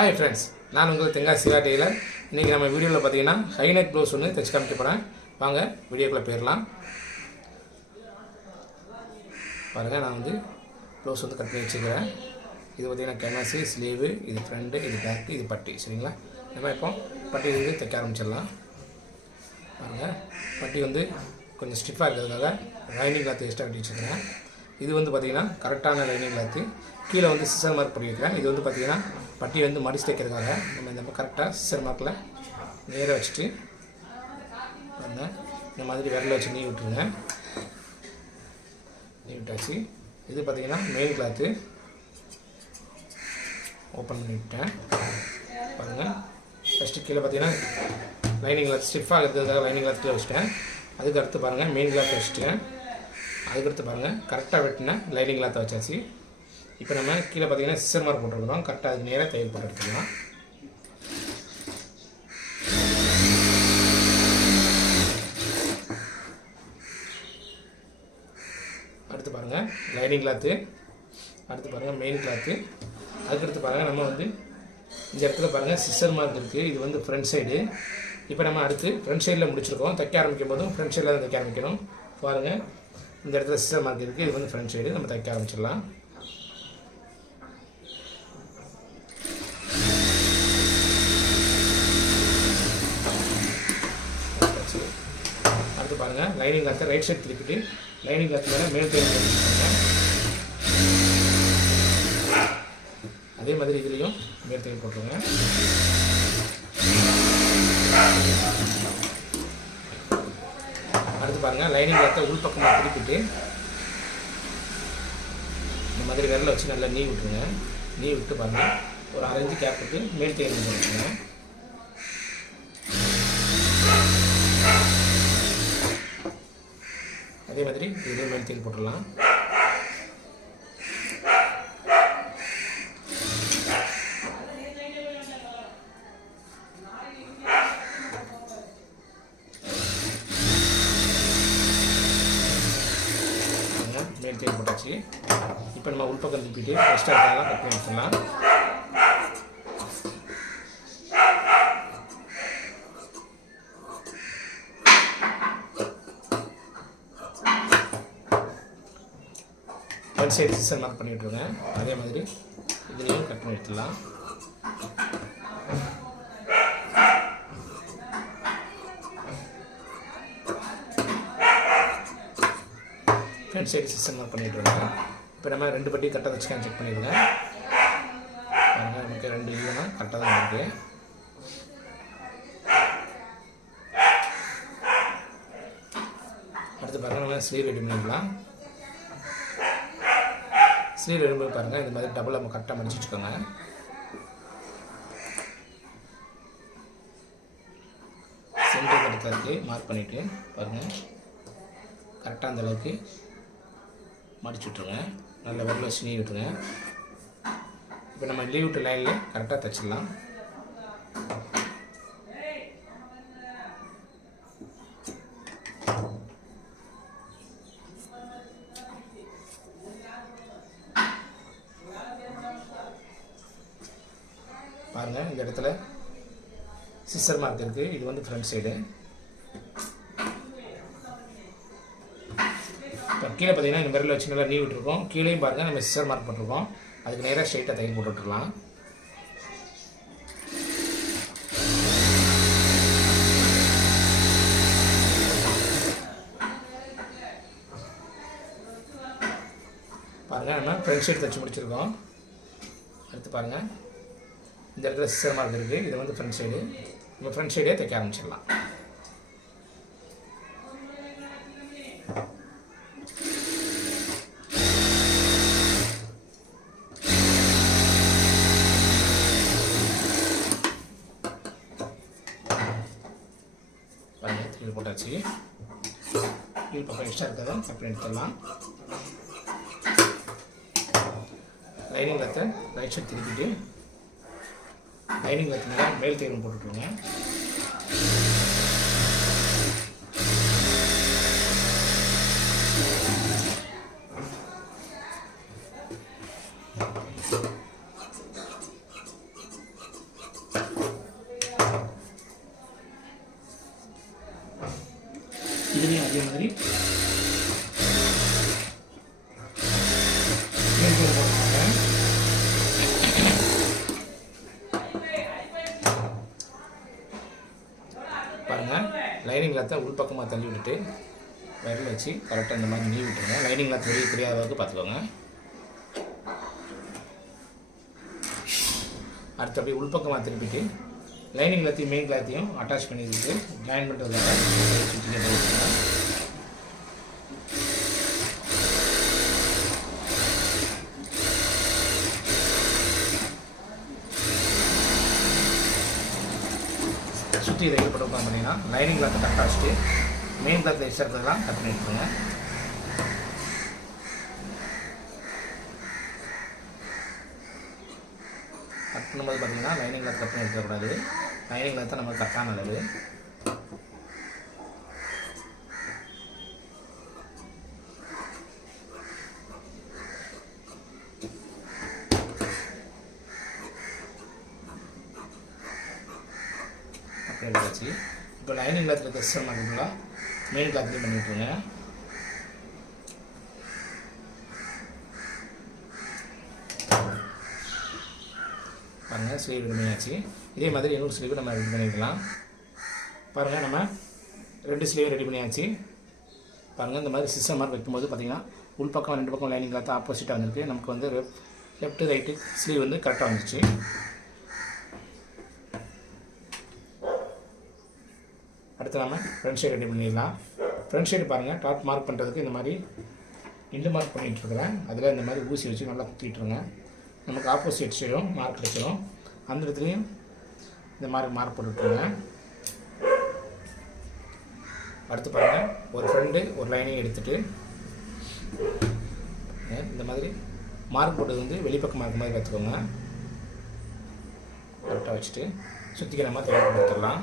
Hi friends, நான் உங்கள் Tenkasi Siva Taylor. இன்றைக்கி நம்ம வீடியோவில் பார்த்தீங்கன்னா ஹை நெக் ப்ளவுஸ் ஒன்று தைச்சு காமிக்க போகிறேன். வாங்க வீடியோக்குள்ளே போயிடலாம். பாருங்கள், நான் வந்து ப்ளவுஸ் வந்து கட் பண்ணி வச்சுக்கிறேன். இது பார்த்திங்கன்னா கேன்வாஸு, ஸ்லீவு, இது ஃப்ரண்ட்டு, இது பேக்கு, இது பட்டி. சரிங்களா? நம்ம இப்போ பட்டி வந்து தைக்க ஆரம்பிச்சிடலாம். பாருங்கள், பட்டி வந்து கொஞ்சம் ஸ்டிஃபாக இருக்கிறதுக்காக லைனிங் கிளாத்து எக்ஸ்ட்ரா கட்டி வச்சுக்கிறேன். இது வந்து பார்த்திங்கன்னா கரெக்டான லைனிங் கிளாத்து. கீழே வந்து சிசர் மார்க் பண்ணி வைக்கிறேன். இது வந்து பார்த்திங்கன்னா பட்டி வந்து மடிச்சு தைக்கிறதுக்காக நம்ம இந்த கரெக்டாக சிசர் மார்க்கில் நேராக வச்சுட்டு பாருங்கள், இந்த மாதிரி விரலை வச்சு நீ விட்டுருங்க. நீ விட்டாச்சு. இது பார்த்திங்கன்னா மெயின் கிளாத்து ஓப்பன் பண்ணி விட்டேன். பாருங்கள், ஃபஸ்ட்டு கீழே பார்த்திங்கன்னா லைனிங் கிளாத் ஸ்டிஃபாக இருக்கிறதுக்காக லைனிங் கிளாத் கீழே வச்சுட்டேன். அதுக்கு அடுத்து பாருங்கள் மெயின் கிளாத் வச்சுட்டேன். அதுக்கடுத்து பாருங்கள் கரெக்டாக வெட்டின லைனிங் கிளாத்தை வச்சாச்சு. இப்போ நம்ம கீழே பார்த்தீங்கன்னா சிசர் மார்க் போட்டுருக்கோம். கரெக்டாக அதுக்கு நேராக தையல் போட்டு எடுத்துக்கலாம். அடுத்து பாருங்கள் லைனிங் கிளாத்து, அடுத்து பாருங்கள் மெயின் கிளாத்து. அதுக்கடுத்து பாருங்கள் நம்ம வந்து இந்த இடத்துல பாருங்கள் சிசர் மார்க் இருக்குது. இது வந்து ஃப்ரண்ட் சைடு. இப்போ நம்ம அடுத்து ஃப்ரண்ட் சைடில் முடிச்சிருக்கோம். தைக்க ஆரம்பிக்கும் போதும் ஃப்ரண்ட் சைடில் தான் தைக்க ஆரம்பிக்கணும். பாருங்கள், இந்த இடத்துல சிசர் மார்க் இருக்குது. இது வந்து ஃப்ரண்ட் சைடு. நம்ம தைக்க ஆரம்பிச்சிடலாம். அடுத்து பாருங்கள் லைனிங் கிளாத்தை ரைட் சைடு திருப்பிட்டு லைனிங் கிளாத்து மேலே மேல் தையல் போட்டுருக்காங்க. அதே மாதிரி இதுலேயும் மேல் தையல் போட்டுருங்க. அடுத்து பாருங்கள் லைனிங் கிளாத்தை உள் பக்கமாக திருப்பிட்டு இந்த மாதிரி விரலை வச்சு நல்லா நீ விட்டுருங்க. நீ விட்டு பாருங்கள் ஒரு 6 இன்ச்சு கேப்புக்கு மேல் தையல் போட்டுருங்க. அதே மாதிரி இதே மேல் தையல் போட்டுடலாம். மேல் தையல் போட்டாச்சு. இப்போ நம்ம உள்பக்கம் திருப்பிட்டு எக்ஸ்ட்ரா இருக்கலாம் கட் பண்ணி வச்சிடலாம். ஒன் சைடு சிசர் மார்க் பண்ணி விட்டுருங்க. அதே மாதிரி இதுலேயும் கட் பண்ணி எடுத்துடலாம். ஃப்ரண்ட் சைடு சிஸ்டம் மார்க் பண்ணிட்டுருங்க. இப்போ நம்ம 2 பட்டி கரெக்டாக வச்சுக்கான்னு செக் பண்ணிடுங்க. பாருங்கள், நமக்கு 2 இதுனா கரெக்டாக தான் இருக்குது. அடுத்து பாருங்கள் நம்ம ஸ்லீவ் ரெடி பண்ணிடலாம். ஸ்லீவ் ரெடி பாருங்கள் இந்த மாதிரி டபுள் நம்ம கரெக்டாக மடிச்சு வச்சுக்கோங்க. சென்டர் கரெக்டாக மார்க் பண்ணிவிட்டு பாருங்கள் கரெக்டாக அந்த அளவுக்கு மடிச்சு விட்ருங்க. நல்ல விரல வச்சு நீ விட்டுருங்க. இப்போ நம்ம லீவ் விட்டு லைனில் கரெக்டாக தைச்சிடலாம். பாருங்கள், இந்த இடத்துல சிசர் மார்க் இருக்குது. இது வந்து ஃப்ரண்ட் சைடு. இப்போ கீழே பார்த்தீங்கன்னா இந்த விரலில் வச்சு நல்லா நீ விட்டுருக்கோம். கீழேயும் பாருங்கள் நம்ம சிசர் மார்க் போட்டிருக்கோம். அதுக்கு நேராக ஸ்ட்ரைட்டாக தையல் போட்டு விட்டுருலாம். பாருங்கள், நம்ம ஃப்ரண்ட் சைடு தைச்சி முடிச்சிருக்கோம். அடுத்து பாருங்கள் இந்த இடத்துல சிசர் மார்க் இருக்குது. இது வந்து ஃப்ரண்ட் சைடு. நம்ம ஃப்ரண்ட் சைடே தைக்க ஆரம்பிச்சிடலாம். இது போட்டாச்சு. இது பக்கம் எக்ஸ்ட்ரா இருக்கிறத கட் பண்ணி எடுத்துடலாம். லைனிங் கிளாத்தை ரைட் சைட் திருப்பிட்டு லைனிங் கிளாத்து மேலே மேல் தையல் போட்டுருங்க. இதே மாதிரி பாருங்கள். லைனிங் கிளாத்தை உள்பக்கமாக தள்ளி விட்டுட்டு விரல் வச்சு கரெக்டாக இந்த மாதிரி நீவி விட்டுருங்க. லைனிங் கிளாத் வெளியே தெரியாத அளவுக்கு பார்த்துக்கோங்க. அடுத்து அப்படியே உள்பக்கமாக திருப்பிட்டு லைனிங் கிளாத்தையும் மெயின் கிளாத்தையும் அட்டாச் பண்ணிட்டு ஜாயின் பண்ணுறதுக்காக சுற்றிக்கிட்டே போட்டுருங்க. சுற்றி இதை ஈடுபட்டு பார்த்தீங்கன்னா லைனிங் கிளாத்தை கரெக்டாக வச்சுட்டு மெயின் கிளாத்தில் எக்ஸ்ட்ரா இருக்கிறதெல்லாம் கட் பண்ணி எடுத்துருங்க. கட் பண்ணும்போது பார்த்தீங்கன்னா லைனிங் கிளாத் கட் பண்ணி எடுக்கக்கூடாது. லைனிங் கிளாத் தான் நமக்கு கரெக்டான அளவு. எடுத்தாச்சு. இப்போ லைனிங் கிளாத்தில் இருக்க எக்ஸ்ட்ரா மார்க்கெட்டுலாம் மெயின் கிளாத்லேயும் பண்ணி விட்ருங்க. பாருங்கள், ஸ்லீவ் ரெடி பண்ணியாச்சு. இதே மாதிரி இன்னொரு ஸ்லீவ் நம்ம ரெடி பண்ணிக்கலாம். பாருங்கள், நம்ம 2 ஸ்லீவ் ரெடி பண்ணியாச்சு. பாருங்கள், இந்த மாதிரி சிஸ்டம் மாதிரி வைக்கும்போது பார்த்தீங்கன்னா உள்பக்கம் 2 பக்கம் லைனிங் கிளாத் ஆப்போசிட்டாக வந்துருக்கு. நமக்கு வந்து லெஃப்ட் ரைட்டு ஸ்லீவ் வந்து கரெக்டாக வந்துச்சு. அடுத்து நம்ம ஃப்ரண்ட் சைடு ரெடி பண்ணிடலாம். ஃப்ரண்ட் சைடு பாருங்கள், டாப் மார்க் பண்ணுறதுக்கு இந்த மாதிரி இண்டு மார்க் பண்ணிகிட்ருக்குறேன். அதில் இந்த மாதிரி ஊசி வச்சு நல்லா குத்திட்டுருங்க. நமக்கு ஆப்போசிட் சைடும் மார்க் கிடைச்சிடும். அந்த இடத்துலையும் இந்த மாதிரி மார்க் போட்டுவிட்ருங்க. அடுத்து பாருங்கள், ஒரு ஃப்ரெண்டு ஒரு லைனையும் எடுத்துகிட்டு இந்த மாதிரி மார்க் போட்டது வந்து வெளிப்பக்கம் மார்க் மாதிரி பார்த்துக்கோங்க. கரெக்டாக வச்சுட்டு சுற்றிக்க நம்ம தயார் கொடுத்துடலாம்.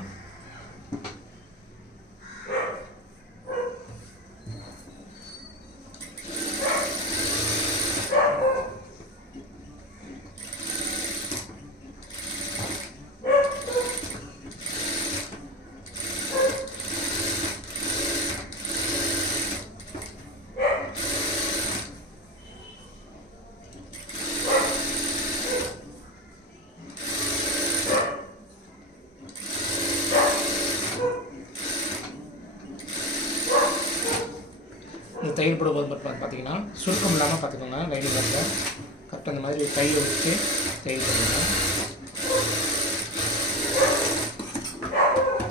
தையல் போடும்போது மட்டும் பார்த்தீங்கன்னா சுருக்கம் இல்லாமல் பார்த்துக்கோங்க. லைனிங் கிளாத்தில் கரெக்டாக அந்த மாதிரி கையில் வச்சு தையல் போடுங்க.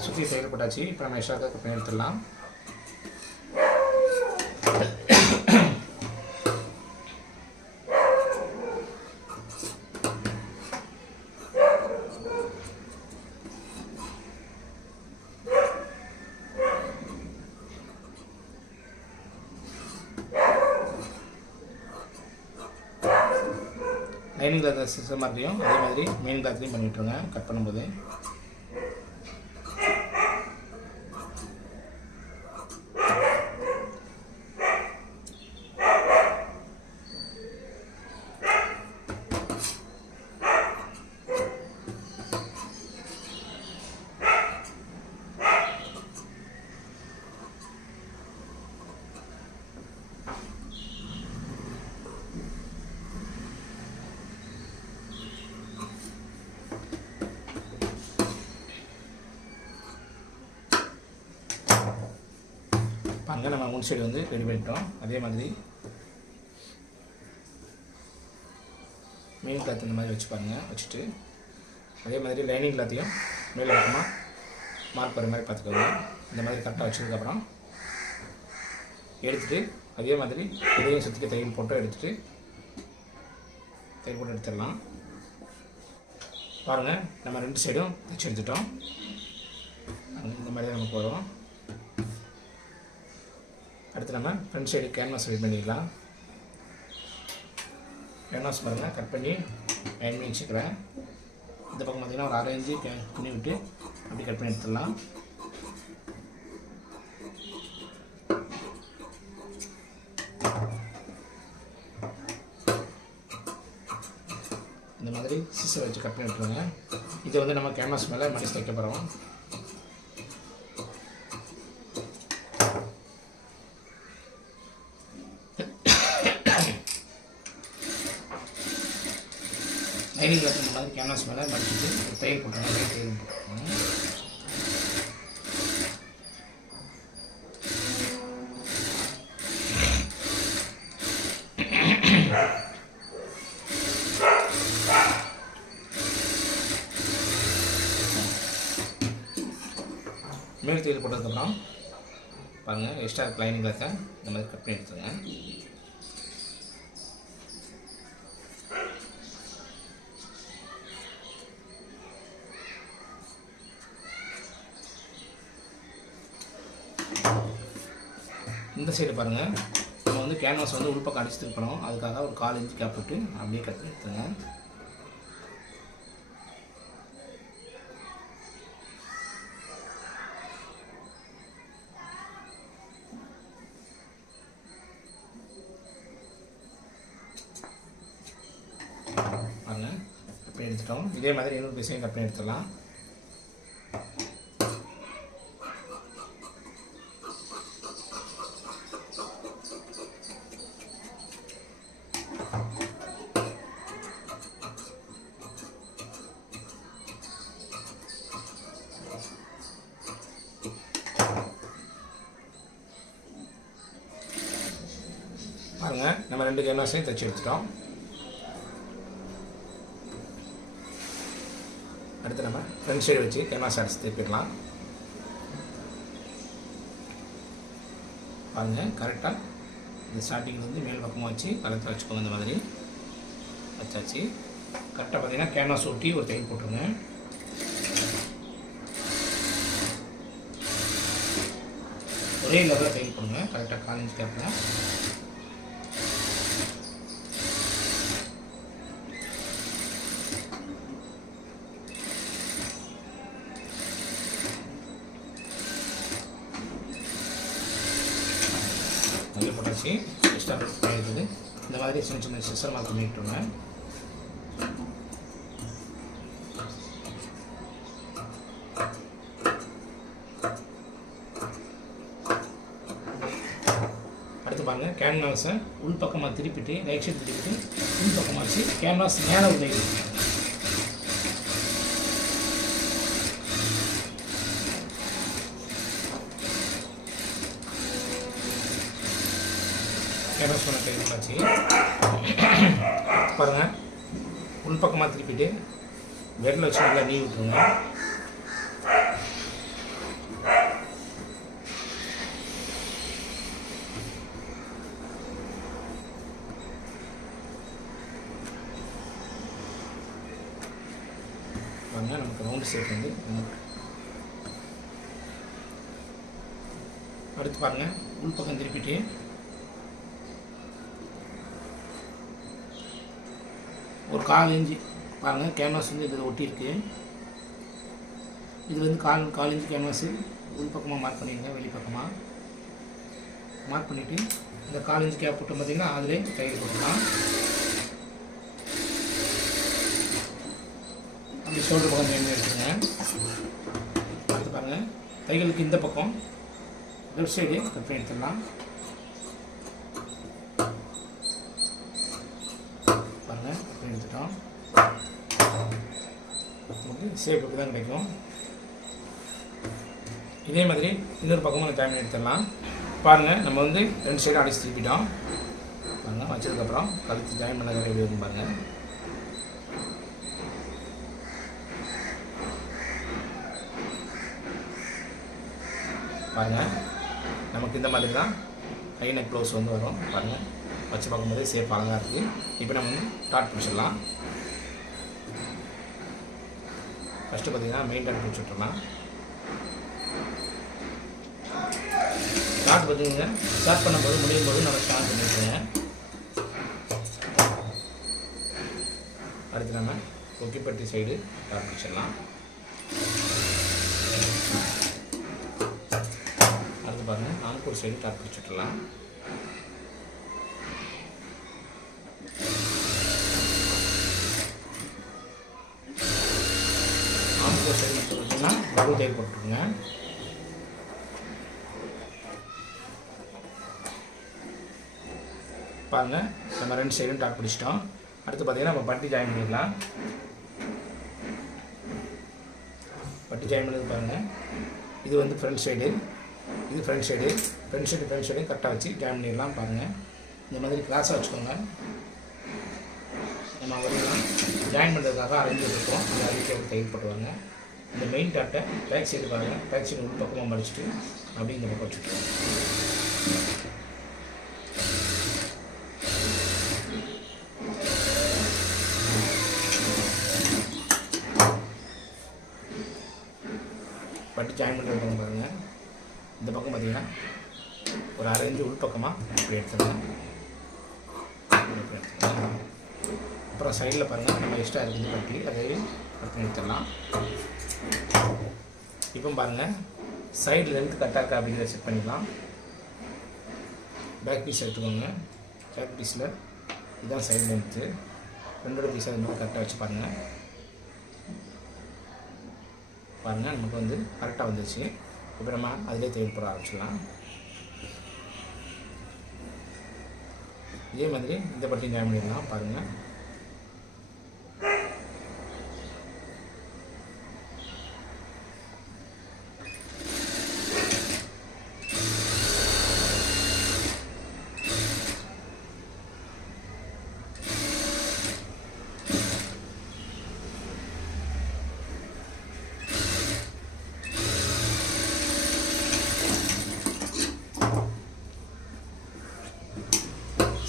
சுற்றி தையல் போட்டாச்சு. இப்போ நம்ம எக்ஸ்ட்ரா கட் பண்ணி எடுத்துடலாம். லைனிங் கிளாத் சிஸ்டம் மாதிரியும் அதே மாதிரி மெயின் கிளாத்லையும் பண்ணிவிட்ருங்க கட் பண்ணும்போது. பாருங்கள், நம்ம முன் சைடு வந்து ரெடி பண்ணிட்டோம். அதே மாதிரி மெயின் கிளாத் இந்த மாதிரி வச்சு பாருங்கள். வச்சுட்டு அதே மாதிரி லைனிங் கிளாத்தையும் மேலே பக்கமாக மார்க் வர மாதிரி பார்த்துக்கோங்க. இந்த மாதிரி கரெக்டாக வச்சதுக்கப்புறம் எடுத்துகிட்டு அதே மாதிரி இதையும் சுற்றிக்க தையல் போட்டு எடுத்துகிட்டு தையல் போட்டு எடுத்துடலாம். பாருங்கள், நம்ம 2 சைடும் தைச்சி எடுத்துட்டோம். இந்த மாதிரி தான் நமக்கு வரும். அடுத்து நம்ம ஃப்ரண்ட் சைடு கேன்வாஸ் ரெடி பண்ணிக்கலாம். கேன்வாஸ் பாருங்கள், கட் பண்ணி அயன் பண்ணி வச்சுக்கிறேன். இந்த பக்கம் பார்த்திங்கன்னா ஒரு 1/2 இன்ச்சு துணி விட்டு அப்படி கட் பண்ணி எடுத்துடலாம். இந்த மாதிரி சிசர் வச்சு கட் பண்ணி எடுத்துருங்க. இதை வந்து நம்ம கேன்வாஸ் மேலே மடிச்சு தைக்க போகிறோம். கேன்வாஸ் மேலே மடிச்சுட்டு தையல் போட்டுருங்க. தையல் போட்டுருக்கோம். மேல் தையல் போட்டதுக்கப்புறம் பாருங்கள், எக்ஸ்ட்ரா லைனிங் கிளாத்தை இந்த மாதிரி கட் பண்ணி எடுத்துங்க. இந்த சைடு பாருங்கள், நம்ம வந்து கேன்வாஸ் வந்து உள்பக்கம் அடிச்சு திருப்பணும். அதுக்காக ஒரு 1/4 இன்ச் கேப் விட்டு அப்படியே கட் பண்ணி எடுத்துங்க. பாருங்கள், கட் பண்ணி எடுத்துட்டோம். இதே மாதிரி இன்னொரு பீஸையும் கட் பண்ணி எடுத்துடலாம். பாருங்கள், நம்ம 2 கேன்வாஸையும் தைச்சி எடுத்துட்டோம். அடுத்து நம்ம ஃப்ரண்ட் சைடு வச்சு கேன்வாஸ் அடிச்சு திருப்பிடலாம். பாருங்கள், கரெக்டாக இந்த ஸ்டார்டிங்கில் வந்து மேல் பக்கமாக வச்சு கலத்தில் வச்சுக்கோங்க. இந்த மாதிரி வச்சாச்சு. கரெக்டாக பார்த்தீங்கன்னா கேன்வாஸ் ஒட்டி ஒரு தையல் போட்டுருங்க. ஒரே லெவலில் தையல் போடுங்க. கரெக்டாக 1/4 இன்ச் கேப்பில். நல்லா போட்டாச்சு. எக்ஸ்ட்ரா பண்ணிடுறது இந்த மாதிரி சின்ன சின்ன சிசர் மார்க் பண்ணிட்டுருங்க. அடுத்து பாருங்கள், கேன்வாஸை உள் பக்கமாக திருப்பிட்டு ரைட் சைடு திருப்பிட்டு உள் பக்கமாக வச்சு கேன்வாஸ் மேலே உள்ள கேன்வாஸ் பண்ண கைப்பாச்சு. பாருங்கள், உள் பக்கமாக திருப்பிட்டு விரல் வச்சு நல்லா நீ விட்டுருங்க. பாருங்கள், நமக்கு ரவுண்ட் ஷேப் வந்து அடுத்து பாருங்கள், உள் பக்கம் திருப்பிட்டு ஒரு 1/4 இன்ச்சு பாருங்கள், கேன்வாஸ் வந்து இதில் ஒட்டியிருக்கு. இது வந்து 1/4 இன்ச்சு கேன்வாஸு உள் பக்கமாக மார்க் பண்ணிடுங்க. வெளி பக்கமாக மார்க் பண்ணிவிட்டு இந்த 1/4 இன்ச்சு கேப் போட்டு பார்த்திங்கன்னா அதிலே தையல் போட்டுக்கலாம். அப்படி ஷோல்டர் பக்கம் ஜாயின் பண்ணி எடுத்துங்க. அடுத்து பாருங்கள், தைகளுக்கு இந்த பக்கம் லெஃப்ட் சைடு கட் பண்ணி எடுத்துடலாம். பாருங்கள், கட் பண்ணி எடுத்துட்டோம். ஷேப் இப்படி தான் கிடைக்கும். இதே மாதிரி இன்னொரு பக்கமும் ஜாயின் பண்ணி எடுத்துடலாம். பாருங்கள், நம்ம வந்து 2 சைடும் அடிச்சு திருப்பிட்டோம். பாருங்கள், வச்சதுக்கப்புறம் கழுத்து ஜாயின் பண்ண எப்படி இருக்கும் பாருங்கள். பாருங்கள், நமக்கு இந்த மாதிரி தான் ஹை நெக் ப்ளவுஸ் வந்து வரும். பாருங்கள், வச்சு பார்க்கும்போதே சேஃப் அழகாக இருக்குது. இப்போ நம்ம வந்து டாட் பிடிச்சிடலாம். ஃபஸ்ட்டு பார்த்திங்கன்னா மெயின் டாட் பிடிச்சி விட்டுறலாம். டாட் பார்த்திங்கன்னா ஸ்டார்ட் பண்ணும்போது முடியும் போது நம்ம ஸ்டார்ட் பண்ணிவிட்டுருங்க. அடுத்து நம்ம கொக்கிப்பட்டி சைடு டாட் பிடிச்சிடலாம். அடுத்து பாருங்கள், ஆண்கூர் சைடு டாட் பிடிச்சிட்டுலாம். ஆண்கூர் சைடு பார்த்தீங்கன்னா டபுள் தையல் போட்டுருங்க. பாருங்கள், நம்ம 2 சைடும் டாட் பிடிச்சிட்டோம். அடுத்து பார்த்தீங்கன்னா நம்ம பட்டி ஜாயின் பண்ணிடலாம். பட்டி ஜாயின் பண்ணது பாருங்கள். இது வந்து ஃப்ரண்ட் சைடு, இது ஃப்ரண்ட் சைடு, ஃப்ரண்ட் சைடு கரெக்டாக வச்சு ஜாயின் பண்ணிடலாம். பாருங்கள், இந்த மாதிரி கிராஸாக வச்சுக்கோங்க. நம்ம வரையலாம் ஜாயின் பண்ணுறதுக்காக அரைஞ்சி இருக்கோம். அந்த அரைஞ்சி தையல் போட்டுவாங்க. இந்த மெயின் டாட்டை பேக் சைடு பாருங்கள், பேக் சைடு உள் பக்கமாக மடிச்சுட்டு அப்படியே இந்த பக்கம் வச்சுருக்கோம். பட்டி ஜாயின் பண்ணுறது பாருங்கள். இந்த பக்கம் பார்த்திங்கன்னா ஒரு அரைஞ்சு உள் பக்கமாக இப்படி எடுத்துக்கலாம். அப்புறம் சைடில் பாருங்கள், நம்ம எக்ஸ்ட்ரா இருக்குது பட்டி, அதையும் கட் பண்ணி எடுத்துடலாம். இப்போ பாருங்கள், சைடு லென்த் கரெக்டாக இருக்கா அப்படிங்கிறத செக் பண்ணிக்கலாம். பேக் பீஸ் எடுத்துக்கோங்க. பேக் பீஸில் இதுதான் சைடு லென்த்து. ரெண்டோட பீஸை அது மாதிரி கரெக்டாக வச்சு பாருங்கள். நமக்கு வந்து கரெக்டாக வந்துச்சு. இப்போ நம்ம அதிலே தையல் போட ஆரம்பிச்சிடலாம். இதே மாதிரி இந்த பட்டி ஜாயின் பண்ணிடலாம். பாருங்கள்,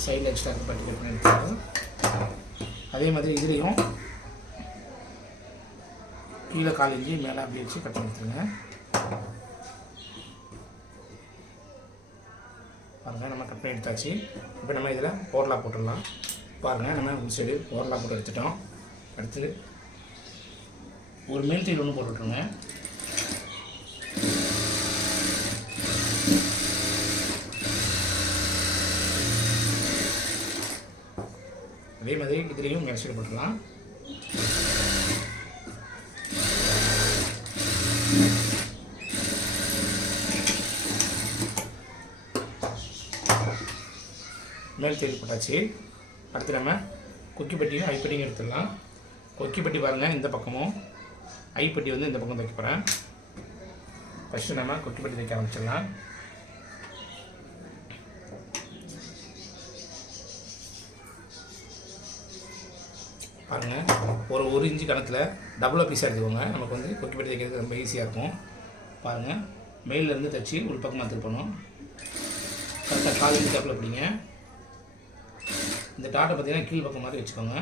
சைடில் எக்ஸ்ட்ரா பட்டி கட் பண்ணி எடுத்துக்கலாம். அதே மாதிரி இதுலேயும் கீழே 1/4 இன்ச்சு மேலே அப்படி வச்சு கட் பண்ணி எடுத்துருங்க. பாருங்கள், நம்ம கட் பண்ணி எடுத்தாச்சு. இப்போ நம்ம இதில் ஓவர்லாக் போட்டுடலாம். பாருங்கள், நம்ம இந்த சைடு ஓவர்லாக் போட்டு எடுத்துட்டோம். அடுத்து ஒரு மேல் தையல் ஒன்று போட்டு விட்ருங்க. அதே மாதிரி இதுலேயும் மேல் சைடு போட்டுடலாம். மேல் தையல் போட்டாச்சு. அடுத்து நம்ம கொக்கிப்பட்டியும் ஐப்பட்டியும் எடுத்துடலாம். கொக்கிப்பட்டி பாருங்கள், இந்த பக்கமும் ஐப்பட்டி வந்து இந்த பக்கம் தைக்க போகிறேன். ஃபஸ்ட்டு நம்ம கொக்கிப்பட்டி தைக்க ஆரம்பிச்சிடலாம். பாருங்கள், ஒரு இன்ச்சு கணத்தில் டபுளாக பீஸாக எடுத்துக்கோங்க. நமக்கு வந்து கொக்கிப்பட்டி தைக்கிறது ரொம்ப ஈஸியாக இருக்கும். பாருங்கள், மேலேருந்து தைச்சி உள் பக்கமாக திருப்பணும். கரெக்டாக 1/4 இன்ச்சு டபுள் பிடிங்க. இந்த டாட்டை பார்த்திங்கன்னா கீழ் பக்கம் மாதிரி வச்சுக்கோங்க.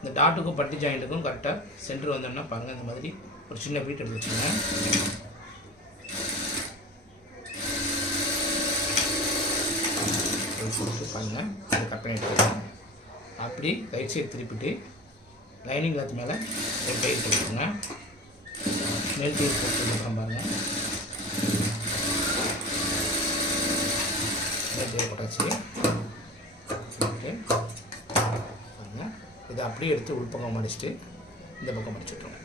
இந்த டாட்டுக்கும் பட்டி ஜாயிண்ட்டுக்கும் கரெக்டாக சென்டர் வந்தோம்னா பாருங்கள், இந்த மாதிரி ஒரு சின்ன பீட் எடுத்து வச்சுக்கோங்க. பாருங்கள், அதை கட் பண்ணி எடுத்துக்கலாம். அப்படி ரைட் சைடு திருப்பிட்டு லைனிங் கிளாத் மேலே ஒரு டைட் போட்டுக்கோங்க. மேல் டைட் போட்டு பாருங்கள், மேல் டைட் போட்டாச்சு. ஓகே, பாருங்கள், இதை அப்படியே எடுத்து உள் பக்கம் மடிச்சுட்டு இந்த பக்கம் மடிச்சுட்றோம்.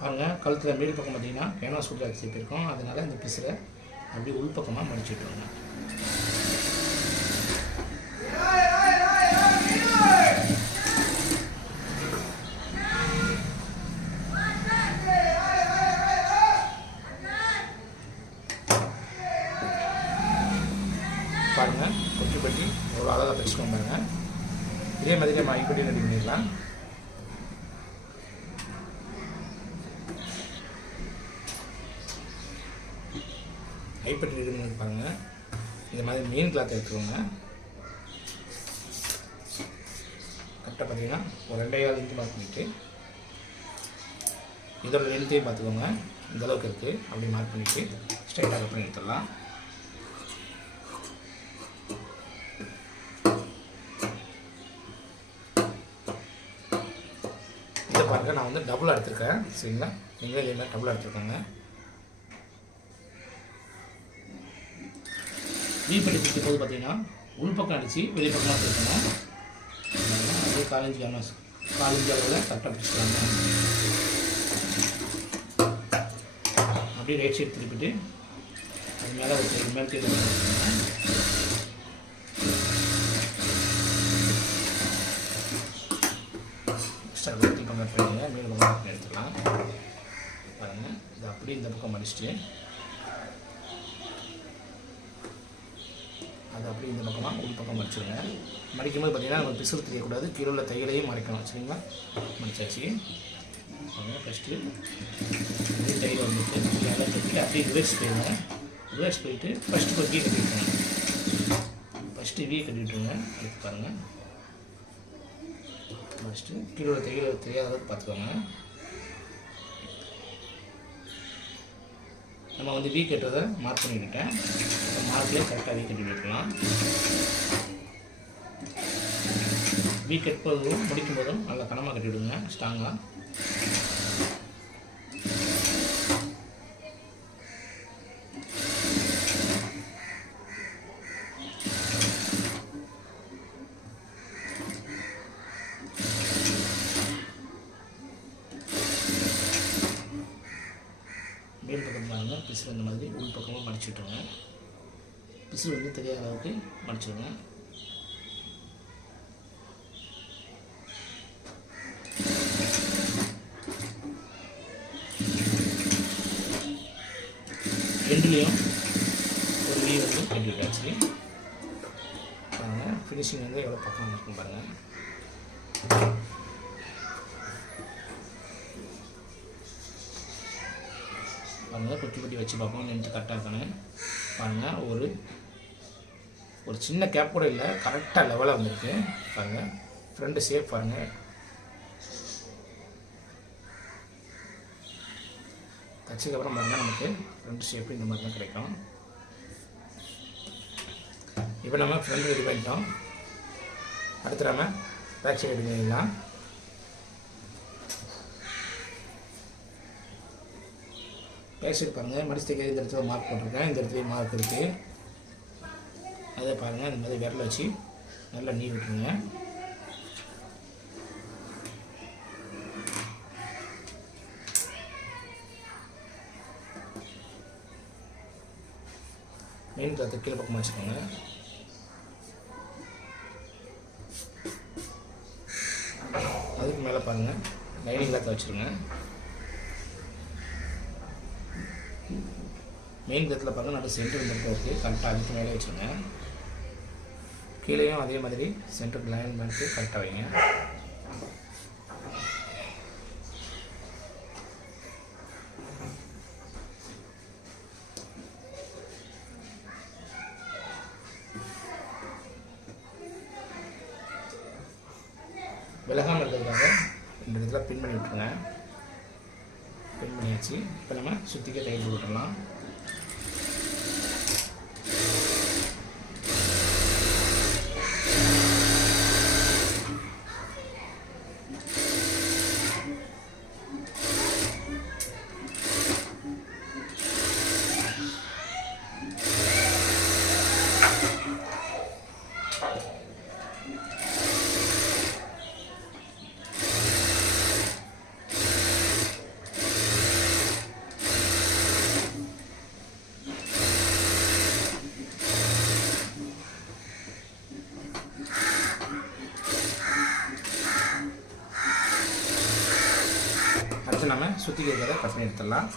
பாருங்கள், கழுத்தில் மேல் பக்கம் பார்த்திங்கன்னா கேன்வாஸ் ஃபுல்லாக வச்சு இருக்கும். அதனால் இந்த பீஸில் அப்படியே உள் பக்கமாக மடிச்சுட்டுருங்க. பாருங்கள், கொக்கிப்பட்டி எவ்வளோ அழகாக தைச்சிக்கோங்க. பாருங்கள், இதே மாதிரி நம்ம ஐப்பட்டி ரெடி பண்ணிடலாம். ஐப்பட்டி ரெடி பண்ணி பாருங்கள். இந்த மாதிரி மெயின் கிளாத் எடுத்துக்கோங்க. கரெக்டாக பார்த்தீங்கன்னா ஒரு 2.5 இன்ச்சு மார்க் பண்ணிவிட்டு இதோட லென்த்தையும் பார்த்துக்கோங்க. இந்தளவுக்கு இருக்குது, அப்படி மார்க் பண்ணிவிட்டு ஸ்ட்ரைட்டாக கட் பண்ணி எடுத்துடலாம். இதை பாருங்கள், நான் வந்து டபுளாக எடுத்துருக்கேன். சரிங்களா, நீங்களே இதே மாதிரி டபுளாக எடுத்துருக்காங்க. வீப்பட்டி தைக்கும் போது பார்த்தீங்கன்னா உள் பக்கம் அடித்து வெளிப்பக்கமாக தைக்கணும். அதே 1/4 இன்ச்சு அளவில் கரெக்டாக பிடிச்சிக்கலாங்க. அப்படியே ரைட் சைடு திருப்பிட்டு அது மேலே வச்சு மேலே கீழே எக்ஸ்ட்ரா திருப்பி கட் பண்ணிங்க மீன் பக்கம் எடுத்துக்கலாம். பாருங்கள் இது அப்படியே இந்த பக்கம் மடிச்சுட்டு அது அப்படியே இந்த பக்கமாக உள் பக்கம் மடிச்சுடுங்க. மடிக்கும்போது பார்த்திங்கன்னா நம்ம பிசுறு தெரியக்கூடாது, கீழே உள்ள தையலையும் மறைக்கணும். சரிங்களா? மடிச்சாச்சு. ஃபஸ்ட்டு தையல் வந்துட்டு மேலே கட்டிட்டு அப்படியே ரிவர்ஸ் போயிடுங்க. ரிவர்ஸ் போயிட்டு ஃபஸ்ட்டு பக்கியே கட்டிவிட்டுருங்க. ஃபஸ்ட்டு வீ கட்டிவிட்டுருங்க. அதுக்கு பாருங்கள் ஃபஸ்ட்டு கீழே உள்ள தையல் தெரியாத அளவுக்கு பார்த்துக்கோங்க. நம்ம வந்து வீ கட்டுறதை மார்க் பண்ணிக்கிட்டேன். அந்த மார்க்லேயே கரெக்டாக வீ கட்டி விட்டுக்கலாம். வீ கட்டுவதும் முடிக்கும் போதும் நல்லா கனமாக கட்டி விடுங்க, ஸ்ட்ராங்காக. மேல் பக்கம் பாருங்கள் பிசுறு இந்த மாதிரி உள் பக்கமாக மடிச்சுட்டுருங்க. பிசுறு வந்து தெரியாத அளவுக்கு மடிச்சுடுங்க. ரெண்டுலேயும் ஒரு வீ வந்து கட்டி விட்டாச்சு. பாருங்கள் ஃபினிஷிங் வந்து எவ்வளோ பக்கம் இருக்கும் பாருங்கள். பாருங்கள் குட்டி குட்டி வச்சு பார்ப்போம் நின்று கரெக்டாக இருக்கணும். பாருங்கள் ஒரு சின்ன கேப் கூட இல்லை, கரெக்டாக லெவலாக வந்துருக்கு. பாருங்கள் ஃப்ரண்ட் ஷேப் பாருங்கள். தச்சதுக்கப்புறம் பாருங்கள் நமக்கு ஃப்ரண்ட் ஷேப்பு இந்த மாதிரி தான் கிடைக்கும். இப்போ நம்ம ஃப்ரண்ட் ரெடி பண்ணிட்டோம். அடுத்து நம்ம பேக் சைடு ரெடி பண்ணிடலாம். பேக் சைடு பாருங்கள் மடிச்சு தைக்கிறது இந்த இடத்துல மார்க் போட்டிருக்கேன். இந்த இடத்துலையும் மார்க் இருக்குது. அதை பாருங்கள் இந்த மாதிரி விரல வச்சு நல்லா நீ விட்டுருங்க. மெயின் கிளாத்தை கீழே பக்கமாக வச்சுக்கோங்க. அதுக்கு மேலே பாருங்கள் லைனிங் கிளாத்தை வச்சுருங்க. மெயின் கிளாத்தில் பாருங்கள் நடு சென்டர் இந்த இடத்துல இருக்குது, கரெக்டாக அதுக்கு மேலே வச்சுருங்க. கீழேயும் அதே மாதிரி சென்டருக்கு லைன் பண்ணிட்டு கரெக்டாக வைங்க. விலகாமல் இருக்கிறதுக்காக இந்த இடத்துல பின் பண்ணி விட்டுருங்க. பின் பண்ணியாச்சு. இப்போ நம்ம சுற்றிக்க தையல் போட்டுடலாம். அடுத்து நம்ம சுற்றி இருக்கிறத கட் பண்ணி எடுத்துடலாம்.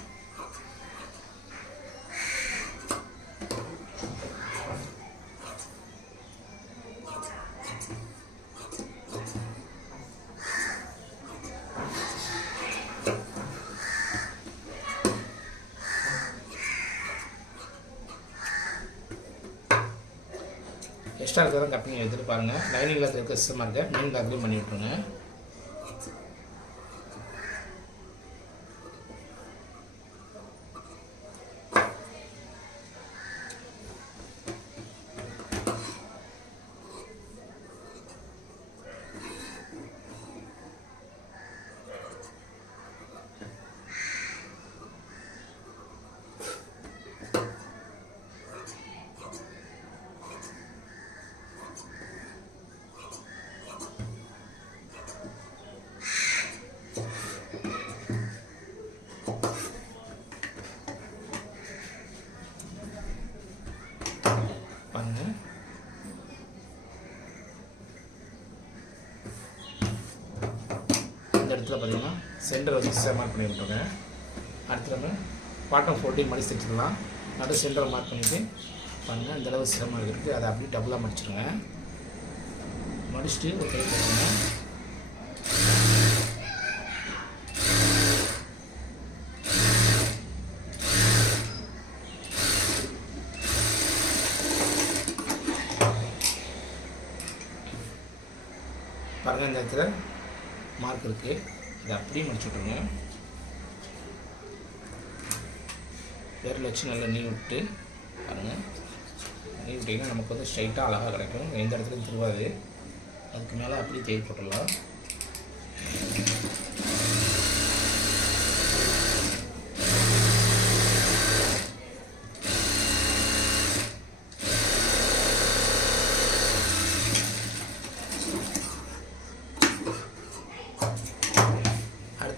எக்ஸ்ட்ரா இருக்கிறத கட் பண்ணி எடுத்துகிட்டு பாருங்கள். லைனிங் கிளாத்தில் இருக்க சிஸ்டமாக இருக்க மெயின் கிளாத்லையும் பண்ணி விட்ருங்க. சென்டர் வச்சு மார்க் பண்ணி விட்டுருங்க. அடுத்து நம்ம பாட்டம் ஃபோல்டையும் மடிச்சு தைச்சிடலாம். நடு சென்டரை மார்க் பண்ணிவிட்டு பாருங்கள் இந்த அளவு சிரமம் இருக்குது, அதை அப்படியே டபுளாக மடிச்சிடுங்க. மடிச்சுட்டு ஒரு கை போடுங்க. பாருங்கள் இந்த இடத்துல மார்க் இருக்குது, இதை அப்படியே முடிச்சு விட்ருங்க. விரல் வச்சு நல்லா நீவி விட்டு பாருங்கள். நீவி விட்டிங்கன்னா நமக்கு வந்து ஸ்ட்ரைட்டாக அழகாக கிடைக்கும், எந்த இடத்துலையும் திருவாது. அதுக்கு மேலே அப்படியே தேடி போட்டுடலாம்.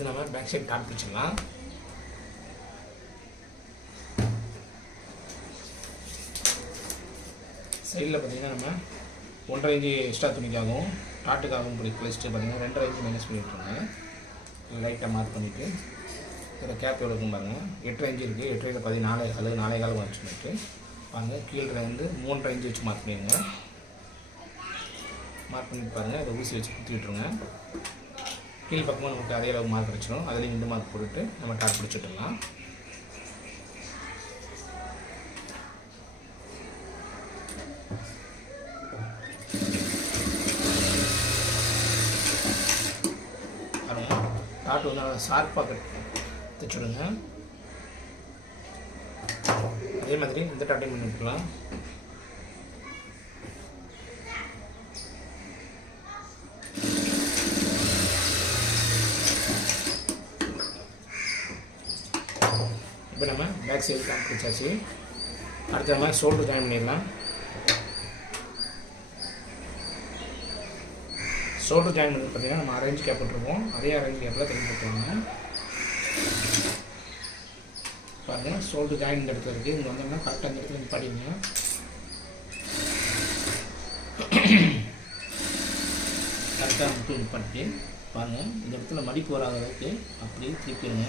நம்ம பேக் சைட் டாட் பிடிச்சிடலாம். சைடில் பார்த்தீங்கன்னா நம்ம 1.5 இன்ச்சு எக்ஸ்ட்ரா துணிக்காகவும் டாட்டுக்காகவும் இப்படி கிழிச்சிட்டு பார்த்தீங்கன்னா 2.5 இன்ச்சு மைனஸ் பண்ணி விட்டுருங்க. லைட்டாக மார்க் பண்ணிவிட்டு இதில் கேப் எவ்வளோ இருக்கும் பாருங்கள். 8.5 இன்ச்சு இருக்குது, 8.5 14 அல்லது 4 காலம் வச்சுட்டு பாருங்கள். கீழே வந்து 3.5 இன்ச்சு வச்சு மார்க் பண்ணிடுங்க. மார்க் பண்ணிட்டு பாருங்கள், இதை ஊசி வச்சு குத்தி விட்டுருங்க. கீழ் பக்கமாக நமக்கு அதே அளவு மார்க் கிடச்சிடும். அதுலேயும் 2 மார்க் போட்டுட்டு நம்ம டாட் பிடிச்சிட்டுலாம். பாருங்கள் டாட் வந்து நல்லா ஷார்ப்பாக தைச்சுடுங்க. அதே மாதிரி இந்த டாட்டையும் பண்ணி விட்டுலாம். இப்போ நம்ம பேக் சைடு டாட் பிடிச்சாச்சு. அடுத்து நம்ம ஷோல்டர் ஜாயின் பண்ணிடலாம். ஷோல்டர் ஜாயின் பண்ணி பார்த்தீங்கன்னா நம்ம அரேஞ்ச் கேப் போட்டுருவோம். அதே அரேஞ்ச் கேப்பில் தைக்க போட்டுருவாங்க. பாருங்கள் ஷோல்டர் ஜாயின் இந்த இடத்துல இருக்குது. இங்கே வந்தோம்னா கரெக்டாக அந்த இடத்துல நிப்பாட்டிங்க. கரெக்டாக மட்டும் நிப்பாட்டி பாருங்கள். இந்த இடத்துல மடிப்பு வராத அளவுக்கு அப்படியே திருப்பிடுங்க.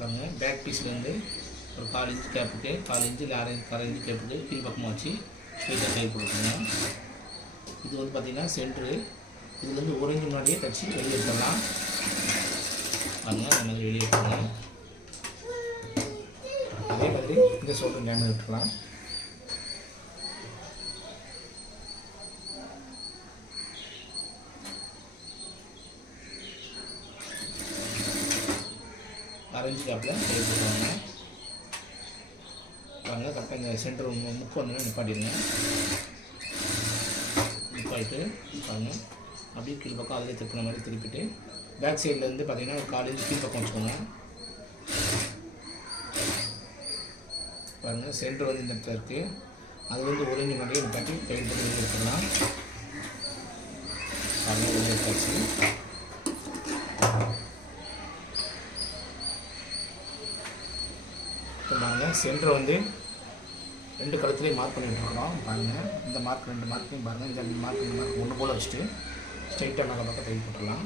பாருங்கள் பேக் பீஸ்லேருந்து ஒரு 4 இன்ச்சு கேப்புக்கு 4 இன்ச்சு இல்லை 1/2 இன்ச்சு கேப்புக்கு கீழ் பக்கமாக வச்சு ஸ்ட்ரைட்டாக தையல் போட்டுருங்க. இது வந்து பார்த்திங்கன்னா சென்ட்ரு. இதுலேருந்து 1 இன்ச்சு முன்னாடியே தைச்சி வெளியே எடுத்துடலாம். பாருங்கள் அந்த மாதிரி வெளியே எடுத்துக்கலாம். அதே மாதிரி இந்த ஷோல்டர் ஜாயின் பண்ணி விட்டுக்கலாம். அரேஞ்ச் கேப்பில் தையல் போட்டுருவாங்க. பாருங்கள் கரெக்டாக இந்த சென்டர் முக்கு வந்தோன்னா நிப்பாட்டிடுங்க. நிப்பாட்டிட்டு பாருங்கள் அப்படியே கீழ் பக்கம் அதிலே திருப்பின மாதிரி திருப்பிட்டு பேக் சைட்லேருந்து பார்த்தீங்கன்னா ஒரு 4 இன்ச்சு கீழ் பக்கம் வச்சுக்கோங்க. பாருங்கள் சென்டர் வந்து இந்த இடத்துல இருக்குது. அதுலேருந்து 1 இன்ச்சு முன்னாடியே நிப்பாட்டி தையல் போட்டு வெளியே எடுத்துடலாம். பாருங்கள் வெளியே எடுத்தாச்சு. பாருங்கள் சென்டர் வந்து 2 கழுத்துலேயும் மார்க் பண்ணிட்டுருக்கோம். பாருங்கள் இந்த மார்க் 2 மார்க்கையும் பாருங்கள். இந்த மார்க் 2 மார்க் ஒன்று போல் வச்சுட்டு ஸ்ட்ரைட்டாக மேலே பக்கம் தையல் போட்டுடலாம்.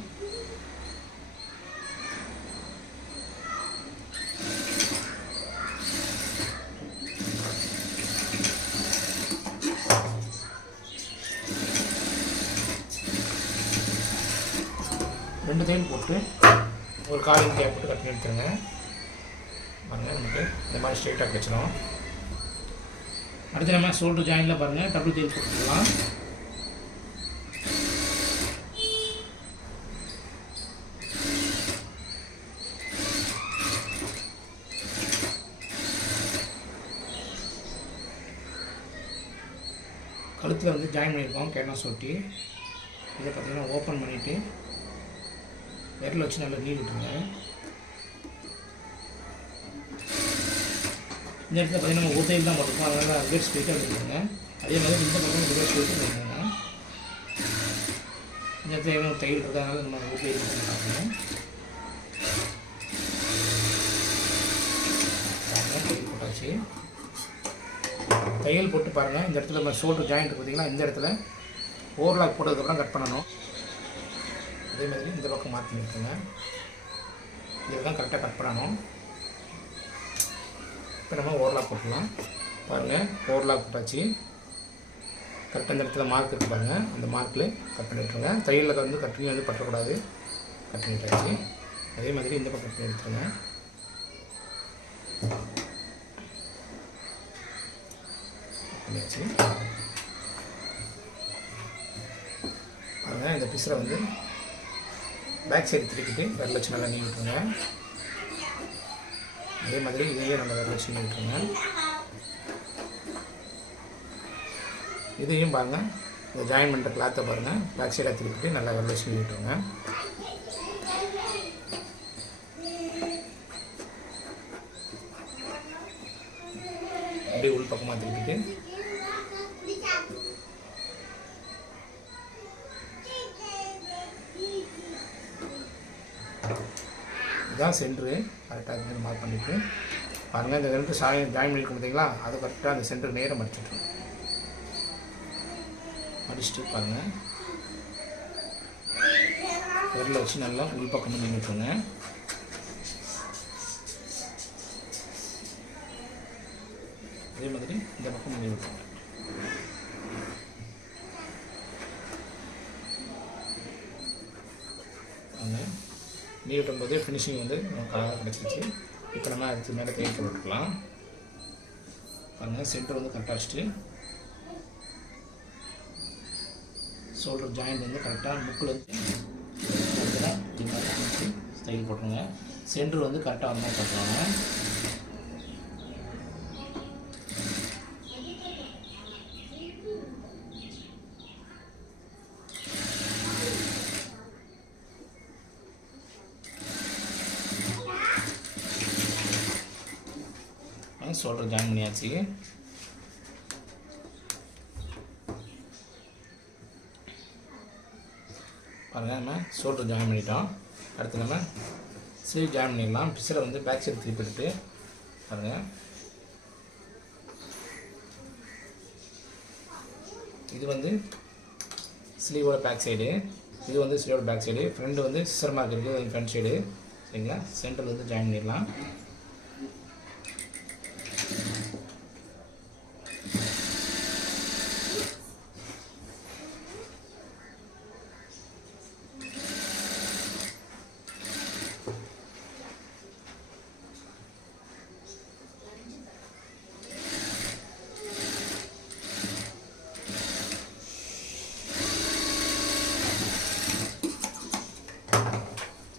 ரெண்டு தையல் போட்டு ஒரு 1/4 இன்ச் கேப் போட்டு கட் பண்ணி எடுத்துருங்க. பாருங்கள் நமக்கு இந்த மாதிரி ஸ்ட்ரைட்டாக கிடச்சிடும். அடுத்து நம்ம ஷோல்டர் ஜாயினில் பாருங்கள் டபுள் தையல் போட்டுக்கலாம். கழுத்தில் வந்து ஜாயின் பண்ணியிருக்கோம் கேன்வாஸ் ஒட்டி. இதை பார்த்திங்கன்னா ஓப்பன் பண்ணிவிட்டு விரல் வச்சு நல்லா நீவி விட்டுருங்க. இந்த இடத்துல பார்த்தீங்கன்னா நம்ம ஊத்தையில் தான் போட்டிருக்கோம். அதனால் ரிவர்ஸ் போயிட்டு வந்துருங்க. அதே மாதிரி இந்த பக்கம் ரிவர்ஸ் போயிட்டு வந்துருங்க. இந்த இடத்துல எவ்வளோ தையல் இருக்கிறதுனால நம்ம ஊத்தையில் பார்க்கணும். தையல் போட்டாச்சு. தையல் போட்டு பாருங்கள். இந்த இடத்துல நம்ம ஷோல்டர் ஜாயிண்ட் பார்த்தீங்கன்னா இந்த இடத்துல ஓவர்லாக் போட்டதுக்கப்புறம் கட் பண்ணணும். அதே மாதிரி இந்த பக்கம் மாற்றி நிற்குங்க. இதில் தான் கரெக்டாக கட் பண்ணணும். இப்போ நம்ம ஓவர்லாக் போட்டுக்கலாம். பாருங்கள், ஓவர்லாக் போட்டாச்சு. கரெக்டாக இந்த இடத்துல மார்க் இருக்குது பாருங்கள், அந்த மார்க்கில் கட் பண்ணிவிட்ருங்க. தையலில் வந்து கட்டிங் வந்து பற்றக்கூடாது. கட் பண்ணிட்டாச்சு. அதே மாதிரி இந்த பக்கம் கட் பண்ணி எடுத்துருங்க. பண்ணியாச்சு. பாருங்கள், இந்த பிசரை வந்து பேக் சைடு திருப்பிட்டு விரல் வச்சு நல்லா நீவி விட்டுருங்க. அதே மாதிரி இதையே நம்ம விரல் வச்சு நீவி விட்டுருங்க. இதையும் பாருங்கள், இந்த ஜாயின் பண்ணுற கிளாத்தை பாருங்கள், பேக் சைடாக திருப்பிட்டு நல்லா விரல் வச்சு நீவி விட்டுருங்க. அப்படியே உள் பக்கமாக திருப்பிட்டு இதுதான் சென்ட்ரு. கரெக்டாக மார்க் பண்ணிவிட்டு பாருங்கள், இந்த ரெண்டு ஜாயின் பண்ணியிருக்க பார்த்தீங்களா, அதை கரெக்டாக அந்த சென்டர் நேரம் மடிச்சுட்ருங்க. மடிச்சுட்டு பாருங்கள், விரலை வச்சு நல்லா உள் பக்கம் நின்றுட்டுருங்க. அதே மாதிரி இந்த பக்கம் நீவி விட்டுருங்க. நீவி விட்டும்போது ஃபினிஷிங் வந்து கலராக கிடச்சிச்சு. இப்போ நம்ம அடுத்து மேலே பெயிண்ட் போட்டுக்கலாம். பாருங்கள், சென்டர் வந்து கரெக்டாக வச்சுட்டு ஷோல்டர் ஜாயிண்ட் வந்து கரெக்டாக முக்கில் வந்து ஸ்டைல் போட்டுருங்க. சென்டர் வந்து கரெக்டாக வந்த மாதிரி பார்த்துருவாங்க. ஷோல்டர் ஜாயின் பண்ணியாச்சு. பாருங்கள், நம்ம ஷோல்டர் ஜாயின் பண்ணிட்டோம். அடுத்து நம்ம ஸ்லீவ் ஜாயின் பண்ணிடலாம். பிசரை வந்து பேக் சைடு திருப்பிட்டு பாருங்கள், இது வந்து ஸ்லீவோட பேக் சைடு, இது வந்து ஸ்லீவோட பேக் சைடு. ஃப்ரண்ட் வந்து சிசர் மார்க் இருக்குது, அது ஃப்ரண்ட் சைடு. சரிங்களா, சென்டரில் வந்து ஜாயின் பண்ணிடலாம்.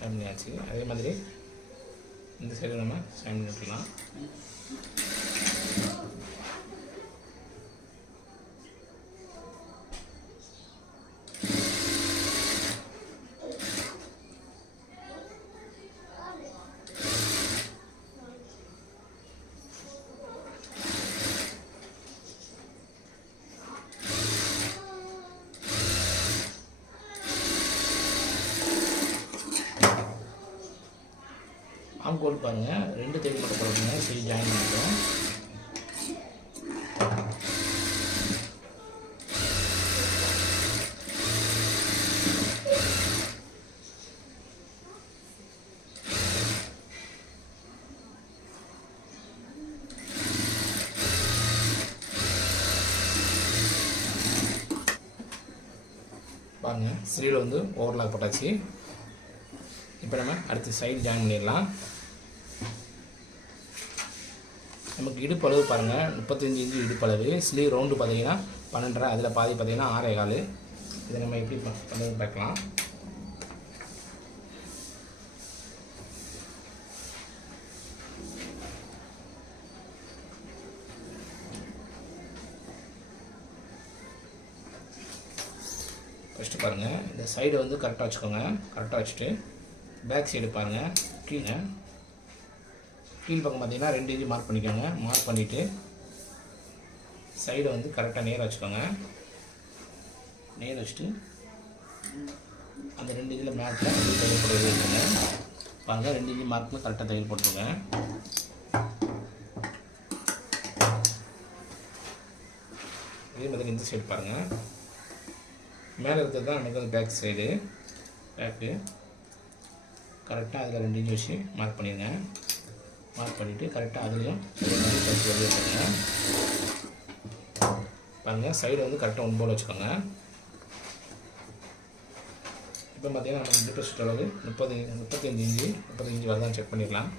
பண்ணியாச்சு. அதே மாதிரி இந்த சைடு நம்ம ஜாயின் பண்ணி விட்டுலாம். ஆம் கோல் பாருங்கள், 2 தையல் மட்டும் போடுங்க. சரி, ஜாயின் பண்ணிட்டோம். பாருங்கள், ஸ்லீவில் வந்து ஓவர்லாக் போட்டாச்சு. இப்போ நம்ம அடுத்து சைடு ஜாயின் பண்ணிடலாம். நமக்கு இடுப்பளவு பாருங்கள், 35 இன்ச்சு இடுப்பளவு. ஸ்லீவ் ரவுண்டு பார்த்தீங்கன்னா 12.5, அதில் பாதி பார்த்தீங்கன்னா 6.25. இதை நம்ம எப்படி பண்ணுறது பார்க்கலாம். ஃபஸ்ட்டு பாருங்கள், இந்த சைடை வந்து கரெக்டாக வச்சுக்கோங்க. கரெக்டாக வச்சுட்டு பேக் சைடு பாருங்கள், கீழ் பக்கம் பார்த்தீங்கன்னா 2 இன்ச்சு மார்க் பண்ணிக்கோங்க. மார்க் பண்ணிவிட்டு சைடை வந்து கரெக்டாக நேராக வச்சுக்கோங்க. நேராக வச்சுட்டு அந்த 2 இன்ச்சில் மேட்டில் தையல் போட்டு வச்சுக்கோங்க. பாருங்கள், 2 இன்ச்சு மார்க்கில் கரெக்டாக தையல் போட்டுருங்க. அதே மாதிரி இந்த சைடு பாருங்கள், மேலே இருக்கிறது தான் நமக்கு வந்து பேக் சைடு. பேக்கு கரெக்டாக அதில் 2 இன்ச் வச்சு மார்க் பண்ணிடுங்க. மார்க் பண்ணிவிட்டு கரெக்டாக அதுலேயும் தைச்சி வெளியே பாருங்கள். பாருங்கள் சைடு வந்து கரெக்டாக 1 போல் வச்சுக்கோங்க. இப்போ பார்த்தீங்கன்னா நம்ம இடுப்பு சுற்றளவு 35 இன்ச்சு வரதான் செக் பண்ணிடலாம்.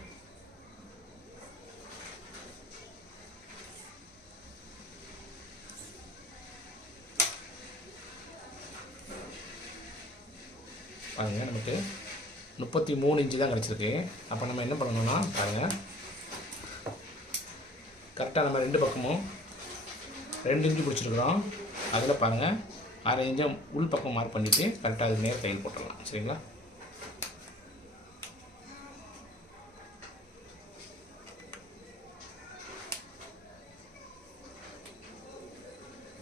பாருங்கள் நமக்கு 33 இன்ச்சு தான் கிடச்சிருக்கு. அப்போ நம்ம என்ன பண்ணணும்னா பாருங்கள், கரெக்டாக நம்ம 2 பக்கமும் 2 இன்ச்சு பிடிச்சிருக்கிறோம். அதில் பாருங்கள் 1/2 இன்ச்சை உள் பக்கம் மார்க் பண்ணிவிட்டு கரெக்டாக அது நேர் தையல் போட்டுடலாம். சரிங்களா?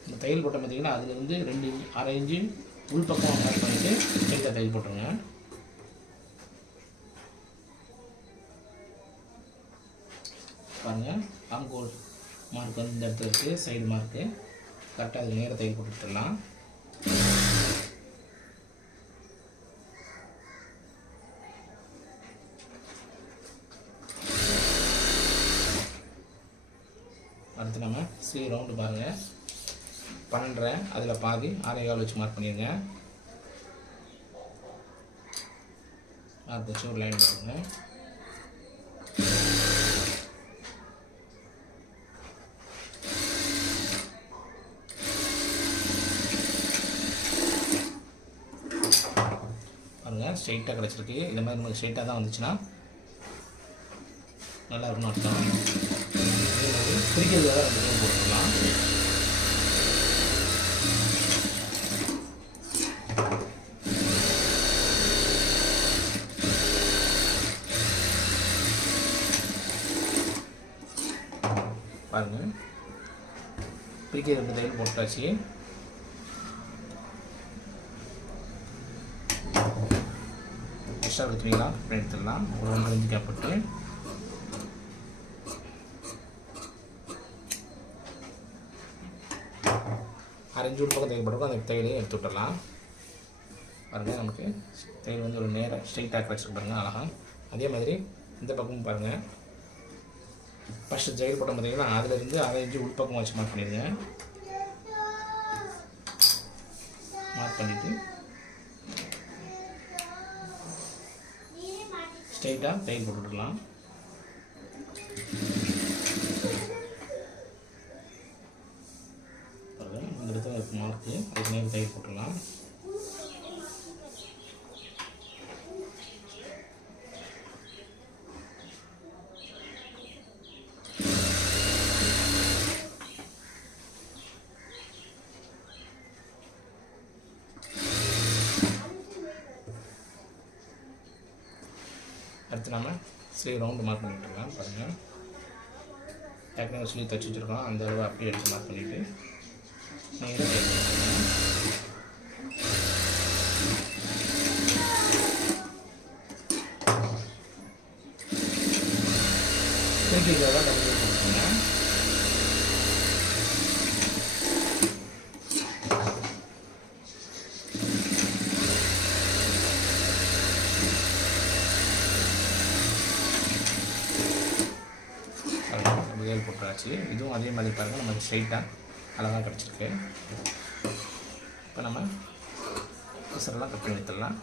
இந்த தையல் போட்ட பார்த்தீங்கன்னா அதுலேருந்து 2 இன்ச்சு 1/2 இன்ச்சு உள் பக்கம் மார்க் பண்ணிவிட்டு ஸ்ட்ரைட்டாக தையல் போட்டுருங்க. பாருங்கள் ஆம்கோல் மார்க் வந்து இந்த இடத்துல இருக்குது, சைடு மார்க்கு. கரெக்டாக அதுக்கு நேராக தையல் போட்டுடலாம். அடுத்து நம்ம ஸ்லீவ் ரவுண்டு பாருங்கள் 12.5, அதில் பாதி 6.25 வச்சு மார்க் பண்ணிடுங்க. மார்க் வச்சு ஒரு லைன் போட்டுருங்க. பாருங்கள் ஸ்ட்ரைட்டாக கிடச்சிருக்கு. இந்த மாதிரி நமக்கு ஸ்ட்ரைட்டாக தான் வந்துச்சுன்னா நல்லா இருக்குன்னு அர்த்தம். பிரிக்கிறதுக்காக 2 டைம் போட்டுக்கலாம். பாருங்கள் பிரிக்க 2 தையல் போட்டாச்சு. எக்ஸ்ட்ரா எடுத்துக்கலாம், எடுத்துடலாம். ஒரு 1.5 இன்ச்சு கேப் போட்டு அரைஞ்சு உள் பக்கம் தையல் போட்டுருக்கோம். அந்த தையலையும் எடுத்து விட்டுடலாம். பாருங்கள் நமக்கு தையல் வந்து ஒரு நேராக ஸ்ட்ரைட்டாக கிடச்சிருக்கு பாருங்கள் அழகாக. அதே மாதிரி இந்த பக்கமும் பாருங்கள், ஃபஸ்ட்டு தையல் போட்ட பார்த்தீங்கன்னா அதிலேருந்து 1/2 இன்ச்சு உள் பக்கம் வச்சு மார்க் பண்ணிடுங்க. மார்க் பண்ணிவிட்டு ஸ்ட்ரைட்டாக தையல் போட்டுடலாம். இந்த இடத்துல மார்க்கு அதுக்கு நேரம் தையல் போட்டுடலாம். அடுத்து நம்ம ஸ்லீவ் ரவுண்டு மார்க் பண்ணிட்டுருக்கலாம். பாருங்கள் ஏற்கனவே ஸ்லீவ் தைச்சி வச்சுருக்கோம், அந்த அளவு அப்படியே எடுத்து மார்க் பண்ணிவிட்டு நேராக திருப்பிக்காக கம்மி கொடுத்துருங்க. வேல் போட்டாச்சு. இதுவும் அதே மாதிரி பாருங்கள் நமக்கு ஸ்ட்ரைட்டாக அழகாக கிடச்சிருக்கு. இப்போ நம்ம பீஸரெல்லாம் கட் பண்ணி எடுத்துடலாம்.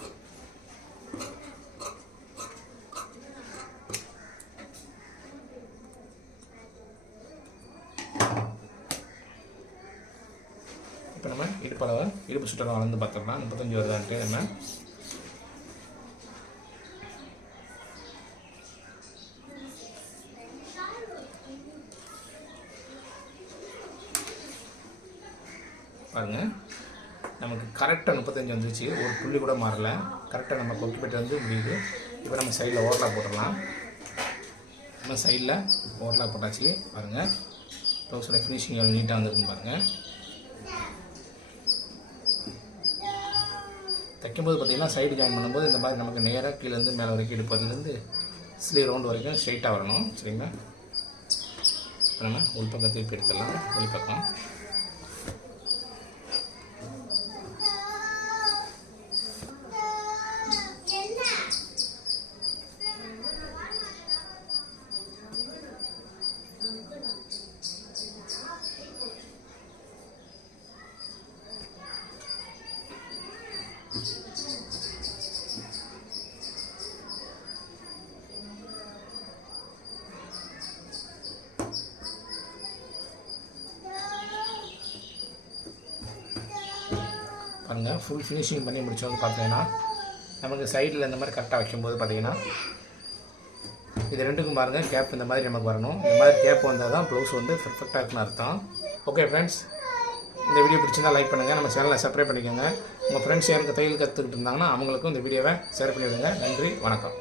இப்போ நம்ம இடுப்பு சுற்றலாம் வளர்ந்து பார்த்துக்கலாம். 35 வருதான்ட்டு நம்ம பாருங்கள் நமக்கு கரெக்டாக 35 வந்துச்சு. ஒரு புள்ளி கூட மாறல. கரெக்டாக நம்ம கொக்கிப்பட்டு வந்து முடியுது. இப்போ நம்ம சைடில் ஓவர்லாக் போட்டுடலாம். நம்ம சைடில் ஓவர்லாக் போட்டாச்சு. பாருங்கள் ப்ளவுஸோட ஃபினிஷிங் எவ்வளோ நீட்டாக வந்துருக்குன்னு பாருங்கள். தைக்கும்போது பார்த்திங்கன்னா சைடு ஜாயின் பண்ணும்போது இந்த மாதிரி நமக்கு நேராக கீழேருந்து மேலே வரைக்கும் இடுப்பதுலேருந்து ஸ்லீவ் ரவுண்டு வரைக்கும் ஸ்ட்ரைட்டாக வரணும். சரிங்களா? இப்போ நம்ம உள்பக்கம் திருப்பி எடுத்துடலாம். வெளிப்பக்கம் பாருங்கள், ஃபுல் ஃபினிஷிங் பண்ணி முடிச்சோன்னு பார்த்தீங்கன்னா நமக்கு சைடில் இந்த மாதிரி கரெக்டாக வைக்கும்போது பார்த்தீங்கன்னா இது ரெண்டுக்கும் பாருங்கள் கேப் இந்த மாதிரி நமக்கு வரணும். இந்த மாதிரி கேப் வந்தால் தான் ப்ளவுஸ் வந்து பெர்ஃபெக்டாக இருக்குன்னு அர்த்தம். ஓகே ஃப்ரெண்ட்ஸ், இந்த வீடியோ பிடிச்சிருந்தால் லைக் பண்ணுங்கள், நம்ம சேனலை சப்ஸ்கிரைப் பண்ணிக்கோங்க. உங்கள் ஃப்ரெண்ட்ஸ் யாருக்கு தையல் கற்றுக்கிட்டு இருந்தாங்கன்னா அவங்களுக்கும் இந்த வீடியோவை ஷேர் பண்ணிவிடுங்க. நன்றி, வணக்கம்.